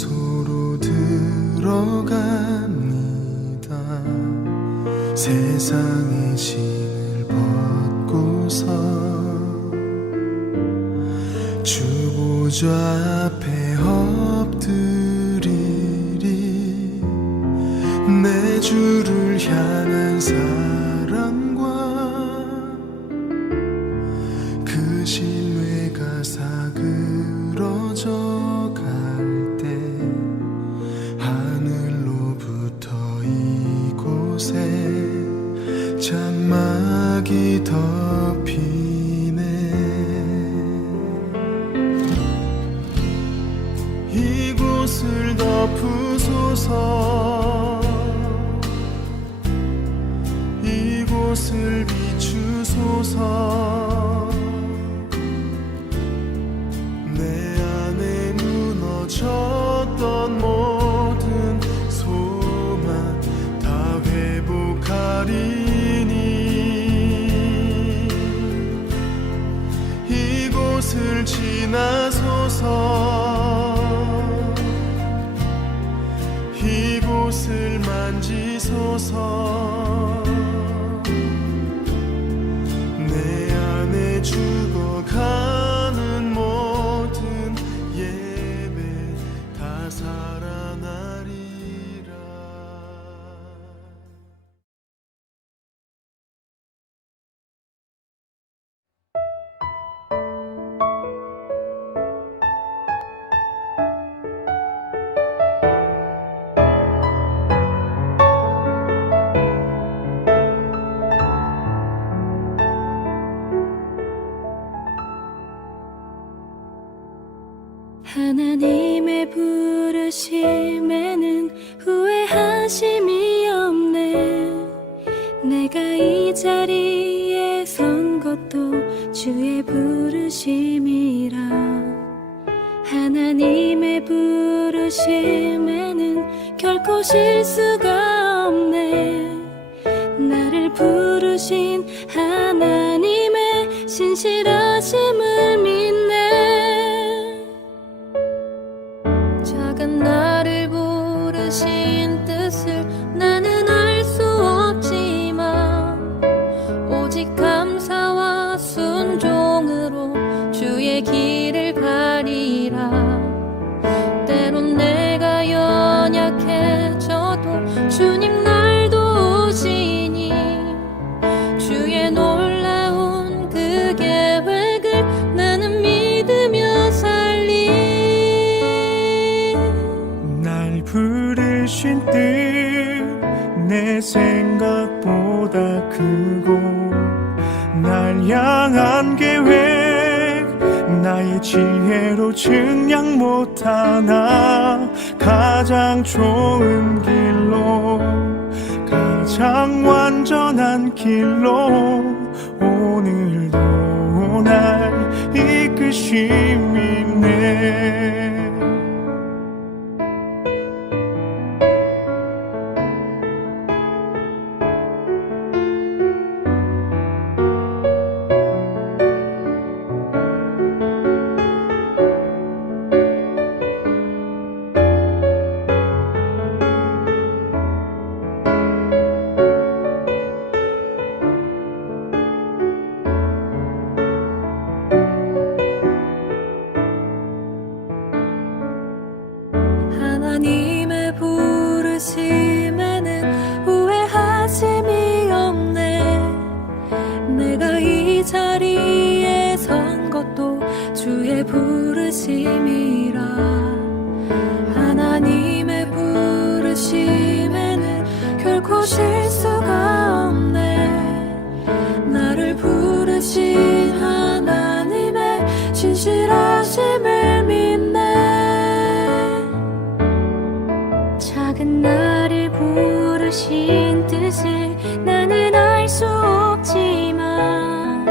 장소로 들어갑니다. 세상의 신을 벗고서 주 보좌 앞에 엎드리리. 내 주를 향한 사랑과 그 신뢰가 사그러져 갈 때 하늘로부터 이곳에 장막이 덮이네. 이곳을 덮으소서. 이곳을 비추소서. 내 안에 무너졌던 모든 소망 다 회복하리니. 이곳을 지나소서. 이곳을 만지소서. 내 안에 죽어가는 모든 예배 다 살아나리라. 하나님의 부르심에는 후회하심이 없네. 내가 이 자리에 선 것도 주의 부르심이라. 하나님의 부르심에는 결코 실수가 없네. 나를 부르신 하나님의 신실하심을 믿네. 작은 나를 부르신 뜻을 나는 알 수 없지만 오직 감사와 순종으로 주의 길을 가리라. 때론 내가 연약해져도 주님 날 도우시니 주의 놀라운 그 계획을 나는 믿으며 살리. 날 부르신 뜻 내 생각보다 크고 날 향한 계획 나의 지혜로 증량 못하나. 가장 좋은 길로 가장 완전한 길로 오늘도 날 이끄심이네. 하나님의 부르심에는 후회하심이 없네. 내가 이 자리에 선 것도 주의 부르심이라. 하나님의 부르심에는 결코 실수가 없네. 나를 부르신 하나님의 신실하심을 믿네. 작은 나를 부르신 뜻을 나는 알 수 없지만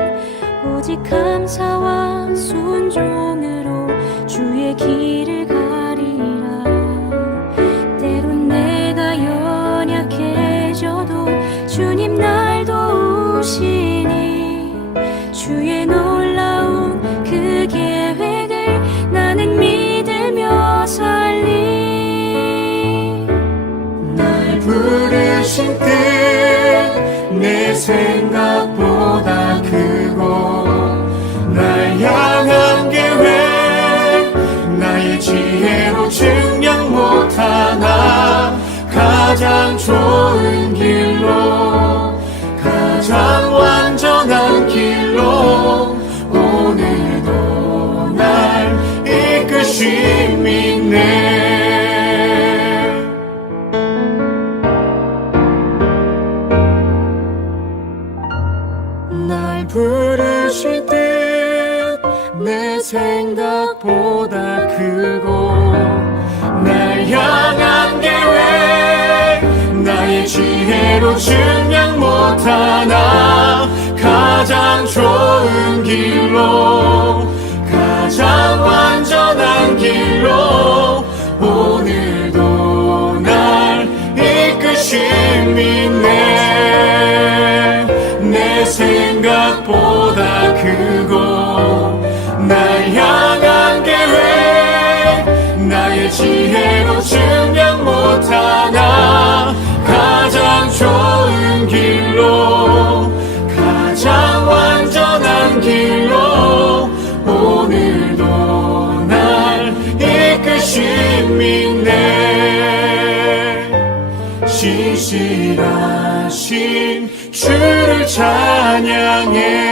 오직 감사와 순종으로 주의 길을 가리라. 때론 내가 연약해져도 주님 날 도우시니 주의 놀라운 그 계획을 나는 믿으며 살리. 생각보다 크고 날 향한 계획 나의 지혜로 증량 못하나 가장 좋은 길로 가장 완전한 길로 오늘도 날 이끄심 있네. 날 부르실 때 내 생각보다 크고 날 향한 계획 나의 지혜로 증량 못하나 가장 좋은 길로 가장 완전한 길로 오늘도 날 이끄심 있네. 내 생각보다 크고 날 향한 계획 나의 지혜로 증량 못하나 가장 좋은 길로 가장 완전한 길로 오늘도 날 이끄심 있네. 신실하신 주를 찬양해.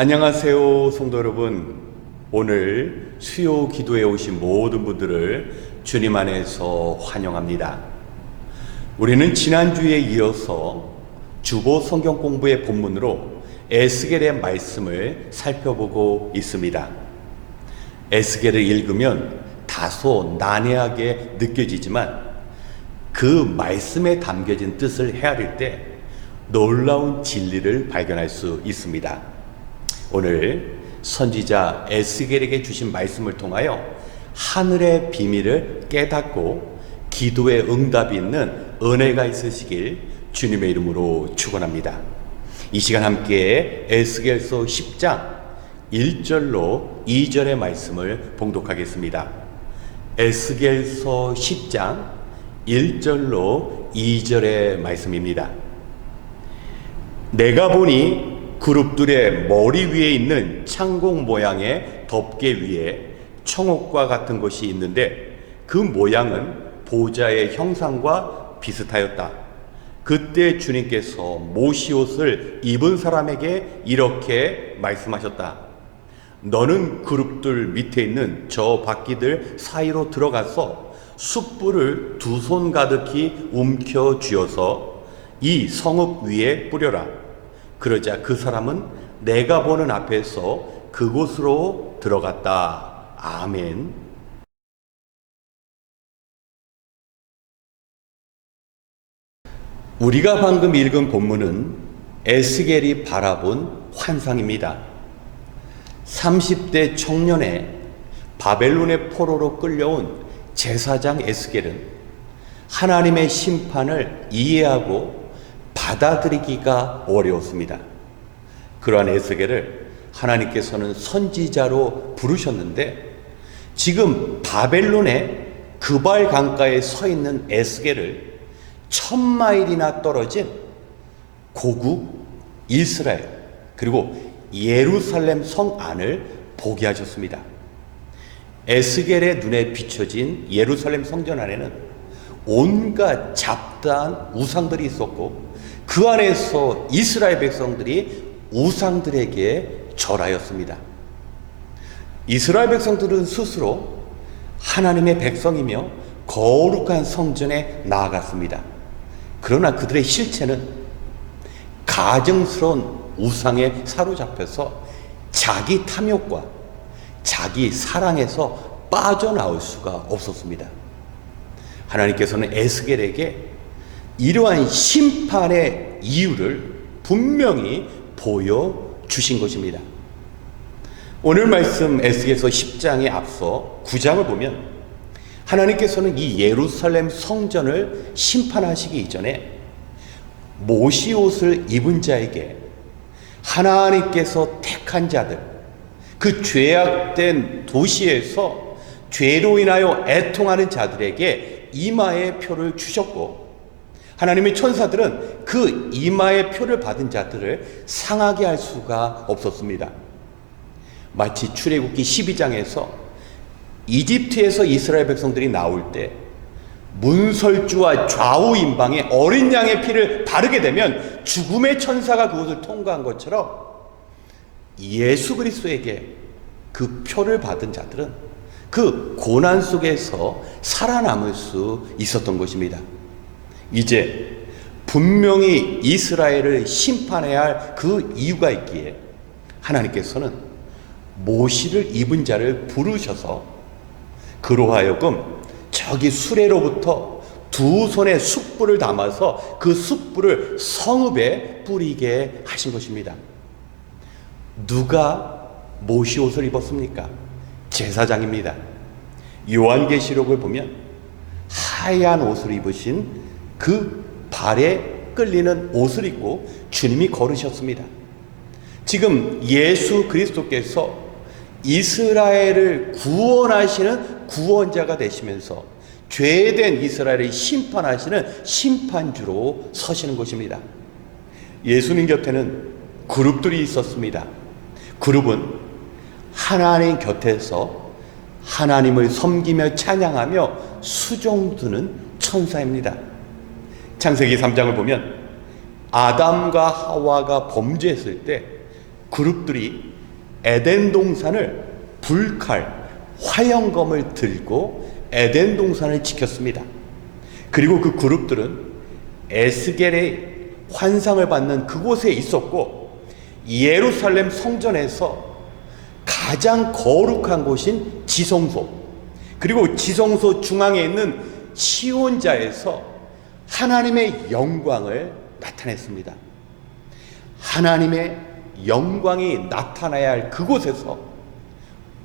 안녕하세요, 성도 여러분. 오늘 수요 기도에 오신 모든 분들을 주님 안에서 환영합니다. 우리는 지난주에 이어서 주보 성경 공부의 본문으로 에스겔의 말씀을 살펴보고 있습니다. 에스겔을 읽으면 다소 난해하게 느껴지지만 그 말씀에 담겨진 뜻을 헤아릴 때 놀라운 진리를 발견할 수 있습니다. 오늘 선지자 에스겔에게 주신 말씀을 통하여 하늘의 비밀을 깨닫고 기도의 응답이 있는 은혜가 있으시길 주님의 이름으로 축원합니다. 이 시간 함께 에스겔서 10장 1절로 2절의 말씀을 봉독하겠습니다. 에스겔서 10장 1절로 2절의 말씀입니다. 내가 보니 그룹들의 머리 위에 있는 창공 모양의 덮개 위에 청옥과 같은 것이 있는데 그 모양은 보좌의 형상과 비슷하였다. 그때 주님께서 모시옷을 입은 사람에게 이렇게 말씀하셨다. 너는 그룹들 밑에 있는 저 바퀴들 사이로 들어가서 숯불을 2손 가득히 움켜쥐어서 이 성읍 위에 뿌려라. 그러자 그 사람은 내가 보는 앞에서 그곳으로 들어갔다. 아멘. 우리가 방금 읽은 본문은 에스겔이 바라본 환상입니다. 30대 청년에 바벨론의 포로로 끌려온 제사장 에스겔은 하나님의 심판을 이해하고 받아들이기가 어려웠습니다. 그러한 에스겔을 하나님께서는 선지자로 부르셨는데 지금 바벨론의 그발 강가에 서 있는 에스겔을 1000마일이나 떨어진 고국 이스라엘 그리고 예루살렘 성 안을 보게 하셨습니다. 에스겔의 눈에 비춰진 예루살렘 성전 안에는 온갖 잡다한 우상들이 있었고 그 안에서 이스라엘 백성들이 우상들에게 절하였습니다. 이스라엘 백성들은 스스로 하나님의 백성이며 거룩한 성전에 나아갔습니다. 그러나 그들의 실체는 가증스러운 우상에 사로잡혀서 자기 탐욕과 자기 사랑에서 빠져나올 수가 없었습니다. 하나님께서는 에스겔에게 이러한 심판의 이유를 분명히 보여주신 것입니다. 오늘 말씀 에스겔서 10장에 앞서 9장을 보면 하나님께서는 이 예루살렘 성전을 심판하시기 이전에 모시옷을 입은 자에게 하나님께서 택한 자들, 그 죄악된 도시에서 죄로 인하여 애통하는 자들에게 이마의 표를 주셨고, 하나님의 천사들은 그 이마의 표를 받은 자들을 상하게 할 수가 없었습니다. 마치 출애굽기 12장에서 이집트에서 이스라엘 백성들이 나올 때 문설주와 좌우 임방에 어린 양의 피를 바르게 되면 죽음의 천사가 그곳을 통과한 것처럼 예수 그리스도에게 그 표를 받은 자들은 그 고난 속에서 살아남을 수 있었던 것입니다. 이제 분명히 이스라엘을 심판해야 할 그 이유가 있기에 하나님께서는 모시를 입은 자를 부르셔서 그로 하여금 저기 수레로부터 두 손에 숯불을 담아서 그 숯불을 성읍에 뿌리게 하신 것입니다. 누가 모시옷을 입었습니까? 제사장입니다. 요한계시록을 보면 하얀 옷을 입으신 그 발에 끌리는 옷을 입고 주님이 걸으셨습니다. 지금 예수 그리스도께서 이스라엘을 구원하시는 구원자가 되시면서 죄된 이스라엘을 심판하시는 심판주로 서시는 것입니다. 예수님 곁에는 그룹들이 있었습니다. 그룹은 하나님 곁에서 하나님을 섬기며 찬양하며 수종드는 천사입니다. 창세기 3장을 보면 아담과 하와가 범죄했을 때 그룹들이 에덴 동산을 불칼, 화영검을 들고 에덴 동산을 지켰습니다. 그리고 그 그룹들은 에스겔의 환상을 받는 그곳에 있었고 예루살렘 성전에서 가장 거룩한 곳인 지성소, 그리고 지성소 중앙에 있는 시온자에서 하나님의 영광을 나타냈습니다. 하나님의 영광이 나타나야 할 그곳에서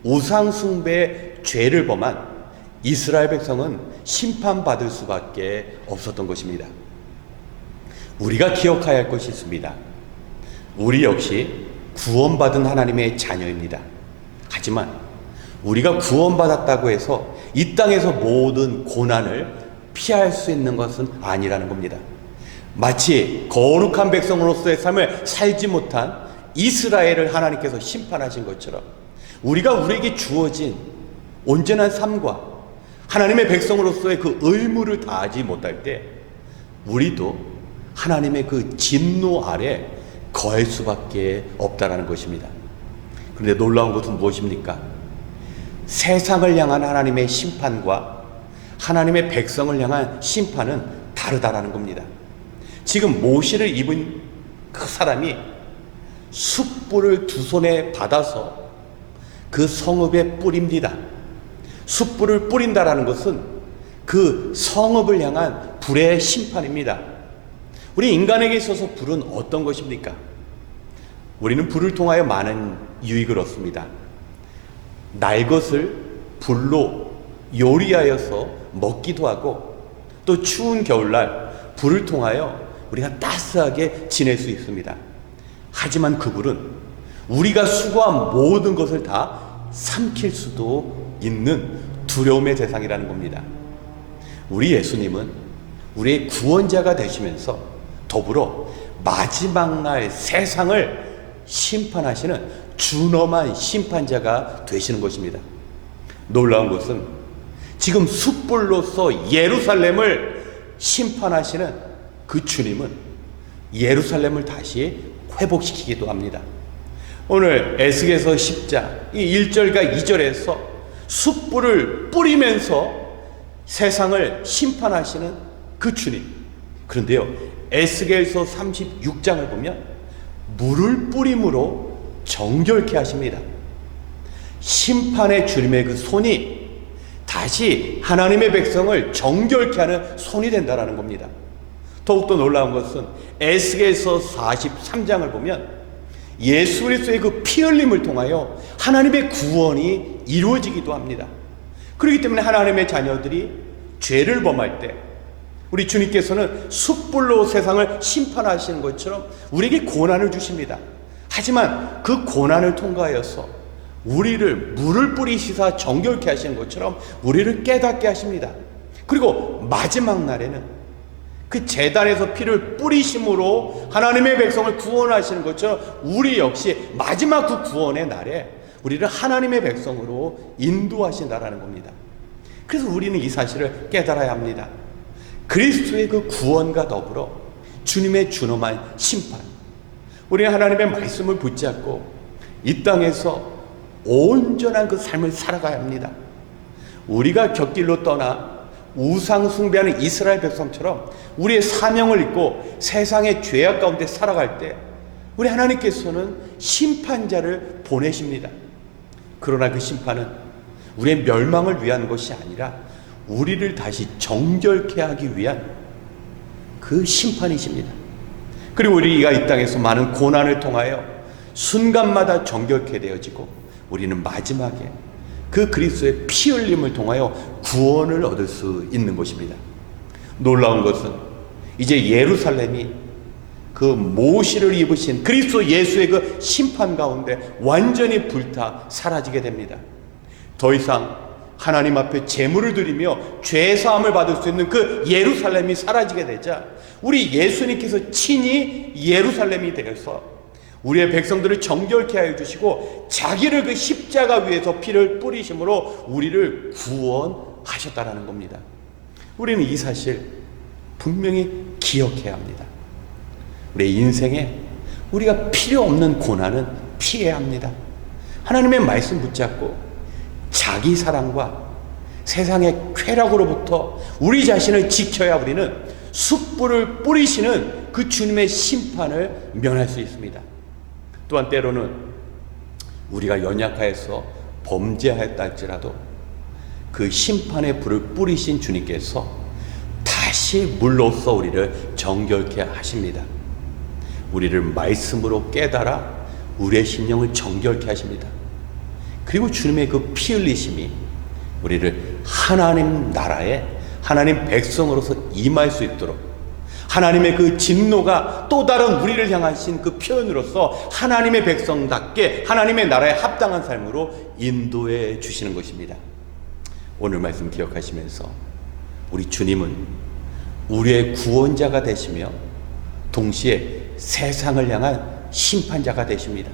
우상숭배의 죄를 범한 이스라엘 백성은 심판받을 수밖에 없었던 것입니다. 우리가 기억해야 할 것이 있습니다. 우리 역시 구원받은 하나님의 자녀입니다. 하지만 우리가 구원받았다고 해서 이 땅에서 모든 고난을 피할 수 있는 것은 아니라는 겁니다. 마치 거룩한 백성으로서의 삶을 살지 못한 이스라엘을 하나님께서 심판하신 것처럼 우리가 우리에게 주어진 온전한 삶과 하나님의 백성으로서의 그 의무를 다하지 못할 때 우리도 하나님의 그 진노 아래 거할 수밖에 없다라는 것입니다. 그런데 놀라운 것은 무엇입니까? 세상을 향한 하나님의 심판과 하나님의 백성을 향한 심판은 다르다라는 겁니다. 지금 모시를 입은 그 사람이 숯불을 두 손에 받아서 그 성읍에 뿌립니다. 숯불을 뿌린다라는 것은 그 성읍을 향한 불의 심판입니다. 우리 인간에게 있어서 불은 어떤 것입니까? 우리는 불을 통하여 많은 유익을 얻습니다. 날 것을 불로 요리하여서 먹기도 하고, 또 추운 겨울날 불을 통하여 우리가 따스하게 지낼 수 있습니다. 하지만 그 불은 우리가 수고한 모든 것을 다 삼킬 수도 있는 두려움의 대상이라는 겁니다. 우리 예수님은 우리의 구원자가 되시면서 더불어 마지막 날 세상을 심판하시는 준엄한 심판자가 되시는 것입니다. 놀라운 것은 지금 숯불로서 예루살렘을 심판하시는 그 주님은 예루살렘을 다시 회복시키기도 합니다. 오늘 에스겔서 10장 이 1절과 2절에서 숯불을 뿌리면서 세상을 심판하시는 그 주님. 그런데요, 에스겔서 36장을 보면 물을 뿌림으로 정결케 하십니다. 심판의 주님의 그 손이 다시 하나님의 백성을 정결케 하는 손이 된다라는 겁니다. 더욱더 놀라운 것은 에스겔서 43장을 보면 예수 그리스도의 그 피 흘림을 통하여 하나님의 구원이 이루어지기도 합니다. 그렇기 때문에 하나님의 자녀들이 죄를 범할 때 우리 주님께서는 숯불로 세상을 심판하시는 것처럼 우리에게 고난을 주십니다. 하지만 그 고난을 통과하여서 우리를 물을 뿌리시사 정결케 하시는 것처럼 우리를 깨닫게 하십니다. 그리고 마지막 날에는 그 제단에서 피를 뿌리심으로 하나님의 백성을 구원하시는 것처럼 우리 역시 마지막 그 구원의 날에 우리를 하나님의 백성으로 인도하신다라는 겁니다. 그래서 우리는 이 사실을 깨달아야 합니다. 그리스도의 그 구원과 더불어 주님의 준엄한 심판, 우리는 하나님의 말씀을 붙잡고 이 땅에서 온전한 그 삶을 살아가야 합니다. 우리가 곁길로 떠나 우상 숭배하는 이스라엘 백성처럼 우리의 사명을 잊고 세상의 죄악 가운데 살아갈 때 우리 하나님께서는 심판자를 보내십니다. 그러나 그 심판은 우리의 멸망을 위한 것이 아니라 우리를 다시 정결케 하기 위한 그 심판이십니다. 그리고 우리가 이 땅에서 많은 고난을 통하여 순간마다 정결케 되어지고 우리는 마지막에 그 그리스도의 피 흘림을 통하여 구원을 얻을 수 있는 것입니다. 놀라운 것은 이제 예루살렘이 그 모시를 입으신 그리스도 예수의 그 심판 가운데 완전히 불타 사라지게 됩니다. 더 이상 하나님 앞에 제물을 드리며 죄 사함을 받을 수 있는 그 예루살렘이 사라지게 되자 우리 예수님께서 친히 예루살렘이 되어서 우리의 백성들을 정결케 하여 주시고 자기를 그 십자가 위에서 피를 뿌리심으로 우리를 구원하셨다라는 겁니다. 우리는 이 사실 분명히 기억해야 합니다. 우리의 인생에 우리가 필요 없는 고난은 피해야 합니다. 하나님의 말씀 붙잡고 자기 사랑과 세상의 쾌락으로부터 우리 자신을 지켜야 우리는 숯불을 뿌리시는 그 주님의 심판을 면할 수 있습니다. 또한 때로는 우리가 연약하여서 범죄하였다 할지라도 그 심판의 불을 뿌리신 주님께서 다시 물로써 우리를 정결케 하십니다. 우리를 말씀으로 깨달아 우리의 심령을 정결케 하십니다. 그리고 주님의 그 피 흘리심이 우리를 하나님 나라에 하나님 백성으로서 임할 수 있도록 하나님의 그 진노가 또 다른 우리를 향하신 그 표현으로서 하나님의 백성답게 하나님의 나라에 합당한 삶으로 인도해 주시는 것입니다. 오늘 말씀 기억하시면서 우리 주님은 우리의 구원자가 되시며 동시에 세상을 향한 심판자가 되십니다.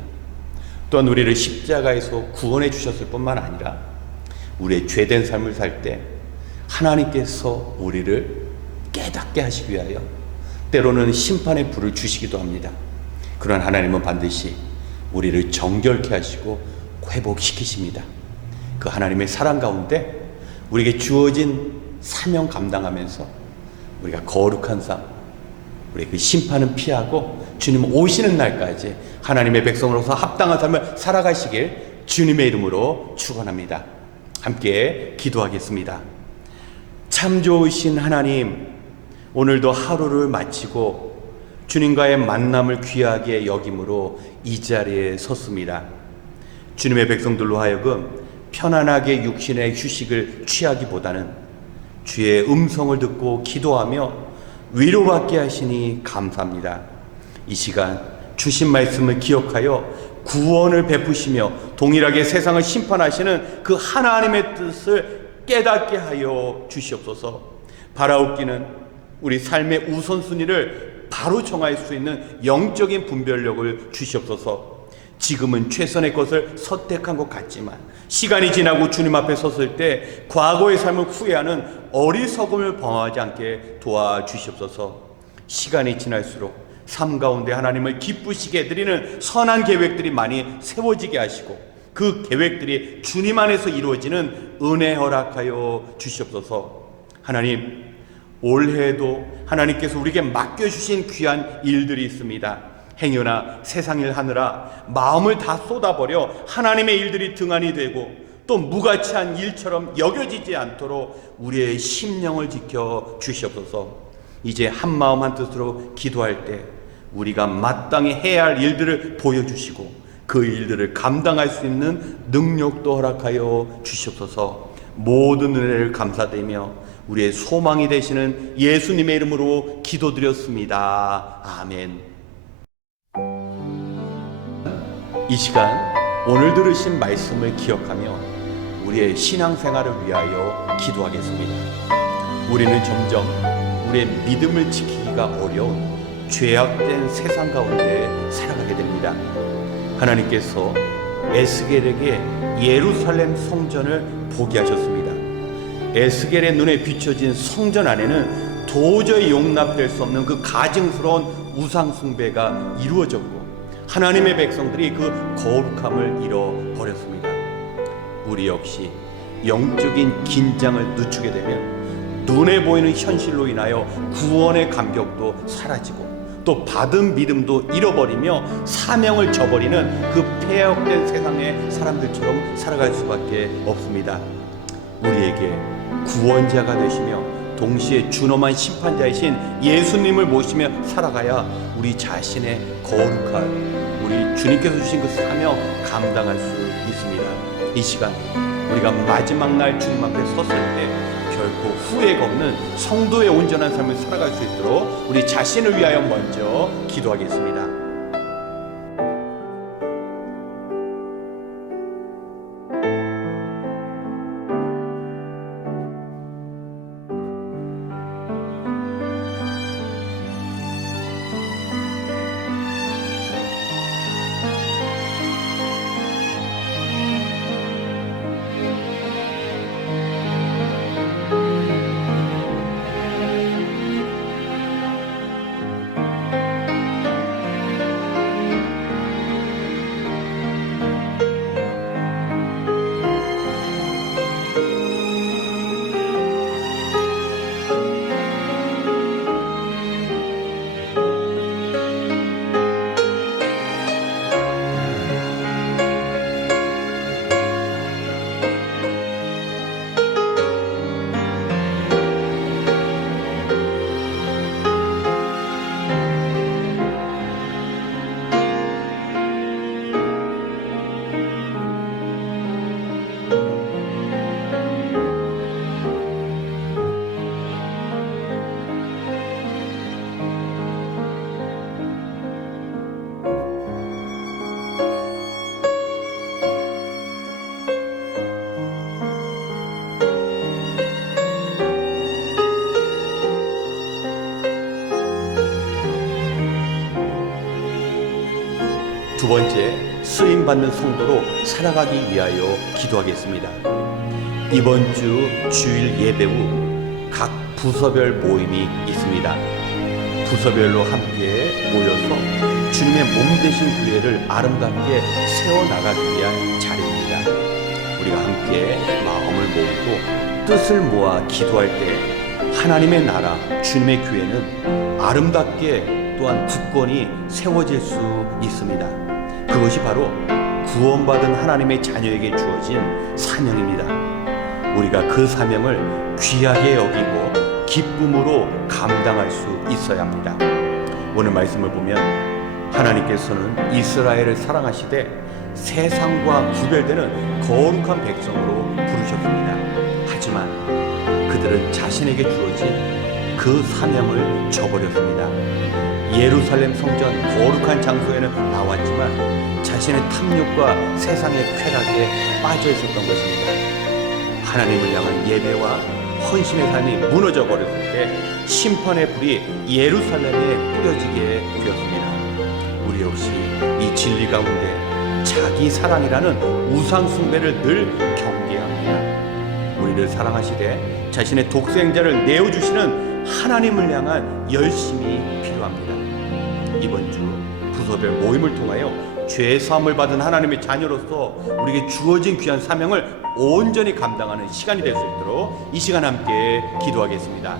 또한 우리를 십자가에서 구원해 주셨을 뿐만 아니라 우리의 죄된 삶을 살 때 하나님께서 우리를 깨닫게 하시기 위하여 때로는 심판의 불을 주시기도 합니다. 그러나 하나님은 반드시 우리를 정결케 하시고 회복시키십니다. 그 하나님의 사랑 가운데 우리에게 주어진 사명 감당하면서 우리가 거룩한 삶, 우리의 그 심판은 피하고 주님 오시는 날까지 하나님의 백성으로서 합당한 삶을 살아가시길 주님의 이름으로 축원합니다. 함께 기도하겠습니다. 참 좋으신 하나님, 오늘도 하루를 마치고 주님과의 만남을 귀하게 여김으로 이 자리에 섰습니다. 주님의 백성들로 하여금 편안하게 육신의 휴식을 취하기보다는 주의 음성을 듣고 기도하며 위로받게 하시니 감사합니다. 이 시간 주신 말씀을 기억하여 구원을 베푸시며 동일하게 세상을 심판하시는 그 하나님의 뜻을 깨닫게 하여 주시옵소서. 바라옵기는 우리 삶의 우선순위를 바로 정할 수 있는 영적인 분별력을 주시옵소서. 지금은 최선의 것을 선택한 것 같지만 시간이 지나고 주님 앞에 섰을 때 과거의 삶을 후회하는 어리석음을 범하지 않게 도와주시옵소서. 시간이 지날수록 삶 가운데 하나님을 기쁘시게 해드리는 선한 계획들이 많이 세워지게 하시고 그 계획들이 주님 안에서 이루어지는 은혜 허락하여 주시옵소서. 하나님, 올해에도 하나님께서 우리에게 맡겨주신 귀한 일들이 있습니다. 행여나 세상 일 하느라 마음을 다 쏟아버려 하나님의 일들이 등한이 되고 또 무가치한 일처럼 여겨지지 않도록 우리의 심령을 지켜 주시옵소서. 이제 한 마음 한 뜻으로 기도할 때 우리가 마땅히 해야 할 일들을 보여주시고 그 일들을 감당할 수 있는 능력도 허락하여 주시옵소서. 모든 은혜를 감사드리며 우리의 소망이 되시는 예수님의 이름으로 기도드렸습니다. 아멘. 이 시간 오늘 들으신 말씀을 기억하며 우리의 신앙생활을 위하여 기도하겠습니다. 우리는 점점 우리의 믿음을 지키기가 어려운 죄악된 세상 가운데 살아가게 됩니다. 하나님께서 에스겔에게 예루살렘 성전을 보게 하셨습니다. 에스겔의 눈에 비춰진 성전 안에는 도저히 용납될 수 없는 그 가증스러운 우상 숭배가 이루어졌고 하나님의 백성들이 그 거룩함을 잃어버렸습니다. 우리 역시 영적인 긴장을 늦추게 되면 눈에 보이는 현실로 인하여 구원의 감격도 사라지고 또 받은 믿음도 잃어버리며 사명을 저버리는 그 폐역된 세상의 사람들처럼 살아갈 수밖에 없습니다. 우리에게 구원자가 되시며 동시에 준엄한 심판자이신 예수님을 모시며 살아가야 우리 자신의 거룩한 우리 주님께서 주신 그 사명 감당할 수 있습니다. 이 시간 우리가 마지막 날 주님 앞에 섰을 때 결코 후회가 없는 성도의 온전한 삶을 살아갈 수 있도록 우리 자신을 위하여 먼저 기도하겠습니다. 두 번째, 쓰임받는 성도로 살아가기 위하여 기도하겠습니다. 이번 주 주일 예배 후 각 부서별 모임이 있습니다. 부서별로 함께 모여서 주님의 몸 되신 교회를 아름답게 세워나가기 위한 자리입니다. 우리가 함께 마음을 모으고 뜻을 모아 기도할 때 하나님의 나라, 주님의 교회는 아름답게 또한 굳건히 세워질 수 있습니다. 그것이 바로 구원받은 하나님의 자녀에게 주어진 사명입니다. 우리가 그 사명을 귀하게 여기고 기쁨으로 감당할 수 있어야 합니다. 오늘 말씀을 보면 하나님께서는 이스라엘을 사랑하시되 세상과 구별되는 거룩한 백성으로 부르셨습니다. 하지만 그들은 자신에게 주어진 그 사명을 저버렸습니다. 예루살렘 성전 거룩한 장소에는 나왔지만 자신의 탐욕과 세상의 쾌락에 빠져 있었던 것입니다. 하나님을 향한 예배와 헌신의 삶이 무너져 버렸을 때 심판의 불이 예루살렘에 뿌려지게 되었습니다. 우리 역시 이 진리 가운데 자기 사랑이라는 우상 숭배를 늘 경계해야 합니다. 우리를 사랑하시되 자신의 독생자를 내어주시는 하나님을 향한 열심이 필요합니다. 이번 주 부서별 모임을 통하여 죄 사함을 받은 하나님의 자녀로서 우리에게 주어진 귀한 사명을 온전히 감당하는 시간이 될 수 있도록 이 시간 함께 기도하겠습니다.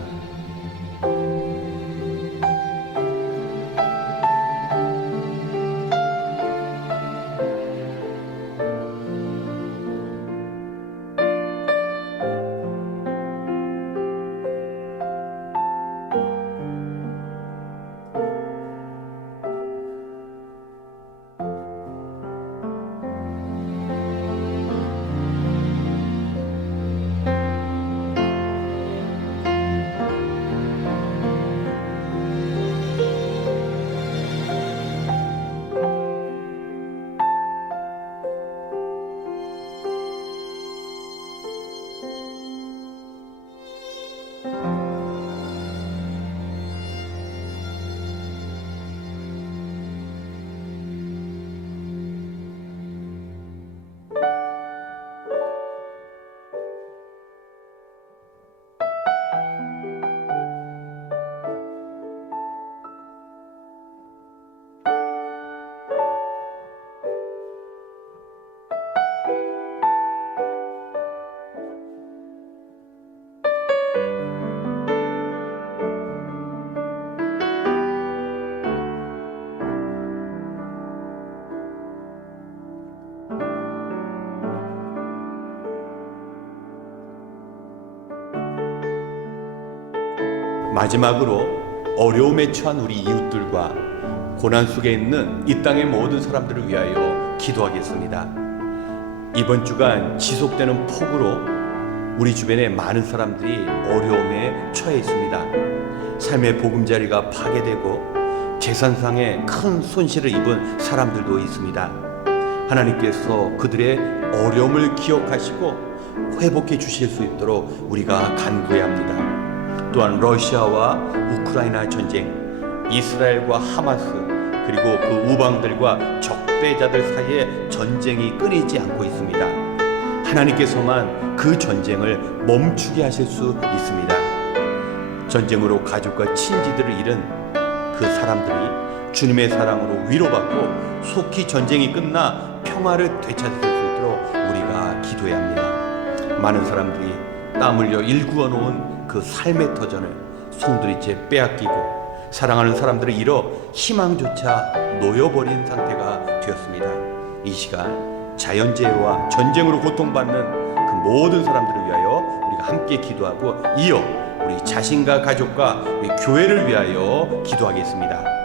마지막으로 어려움에 처한 우리 이웃들과 고난 속에 있는 이 땅의 모든 사람들을 위하여 기도하겠습니다. 이번 주간 지속되는 폭우로 우리 주변에 많은 사람들이 어려움에 처해 있습니다. 삶의 보금자리가 파괴되고 재산상의 큰 손실을 입은 사람들도 있습니다. 하나님께서 그들의 어려움을 기억하시고 회복해 주실 수 있도록 우리가 간구해야 합니다. 또한 러시아와 우크라이나 전쟁, 이스라엘과 하마스, 그리고 그 우방들과 적대자들 사이에 전쟁이 끊이지 않고 있습니다. 하나님께서만 그 전쟁을 멈추게 하실 수 있습니다. 전쟁으로 가족과 친지들을 잃은 그 사람들이 주님의 사랑으로 위로받고 속히 전쟁이 끝나 평화를 되찾을 수 있도록 우리가 기도해야 합니다. 많은 사람들이 땀 흘려 일구어 놓은 그 삶의 터전을 송두리째 빼앗기고 사랑하는 사람들을 잃어 희망조차 놓여버린 상태가 되었습니다. 이 시간 자연재해와 전쟁으로 고통받는 그 모든 사람들을 위하여 우리가 함께 기도하고 이어 우리 자신과 가족과 우리 교회를 위하여 기도하겠습니다.